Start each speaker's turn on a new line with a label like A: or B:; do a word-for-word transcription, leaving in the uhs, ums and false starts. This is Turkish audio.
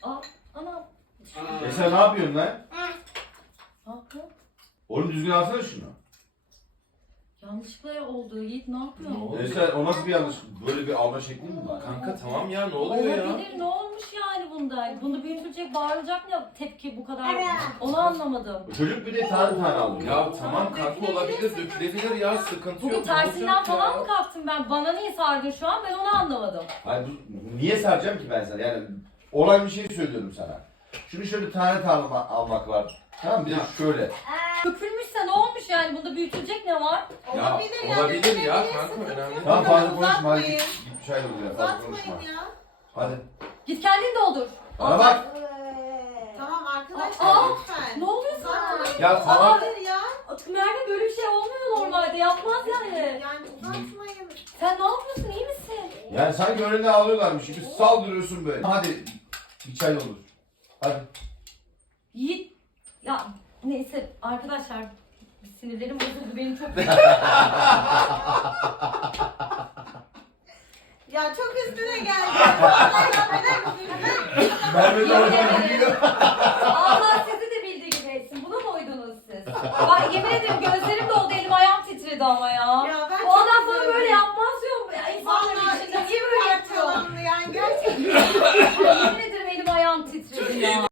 A: Aa, ana.
B: E sen ne yapıyorsun lan?
A: Hakkı.
B: Oğlum düzgün alsana şunu.
A: Yanlışlıkla oldu Yiğit, ne yapıyorsun?
C: Ne oldu?
B: E sen o nasıl bir yanlış? Böyle bir alma şekli mi var?
C: Kanka tamam ya ne oluyor ya?
A: Olabilir, ne olmuş yani bunda? Bunda büyütülecek, bağırılacak ne tepki bu kadar? Onu anlamadım.
B: Çocuk bir de tane tane alıyor.
C: Ya tamam kanka olabilir, dökülebilir ya, sıkıntı
A: Bugün
C: yok.
A: tersinden
C: olacak
A: falan
C: ya.
A: mı kalktın ben? Bana niye sardın şu an? Ben onu anlamadım.
B: Hayır, bu, niye saracağım ki ben sana? Yani olan bir şey söylüyorum sana. Şunu şöyle tane tane alma- almak var. Tamam mı? Bir de şöyle.
A: Dökülmüşse ne olmuş yani? Bunda büyütülecek ne var?
C: Ya olabilir ya kanka, önemli değil.
B: Tamam fazla konuşma. Hadi
D: Uzatmayın.
B: git, git bir çay doldur ya. Fazla konuşma.
D: Uzatmayın ya.
B: Hadi.
A: Git kendin doldur.
B: Bana bak.
D: Tamam arkadaşlar
A: Aa,
D: lütfen.
A: Ne oluyor sana?
D: Uzatmayın.
C: Ya tamam.
D: Hayır ya.
A: Merve böyle bir şey olmuyor normalde. Yapmaz yani.
D: Yani uzatmayın.
A: Sen ne yapıyorsun? İyi misin?
B: Yani sanki önüne alıyorlarmış gibi saldırıyorsun böyle. Hadi bir çay doldur. Hadi.
A: Yiğit. Ya neyse arkadaşlar. Sinirlerim bozuldu. Benim çok...
D: Ya çok üstüne geldi. Vallahi ya neden üstüne?
B: Merve de
A: Yemin
B: oradan
A: ederim.
B: gidiyor.
A: Allah sizi de bildiği gibi etsin. Buna mı uydunuz siz? Bak yemin ederim gözlerim doldu, elim ayağım titredi ama ya.
D: Ya ben
A: O
D: çok
A: adam bana
D: üzüldüm.
A: böyle yapmaz diyorum. Ya insanların
D: Vallahi
A: içinde
D: içim
A: niye böyle yapıyor?
D: parçalandı yani gerçekten.
A: Yemin ederim elim ayağım titredi ya.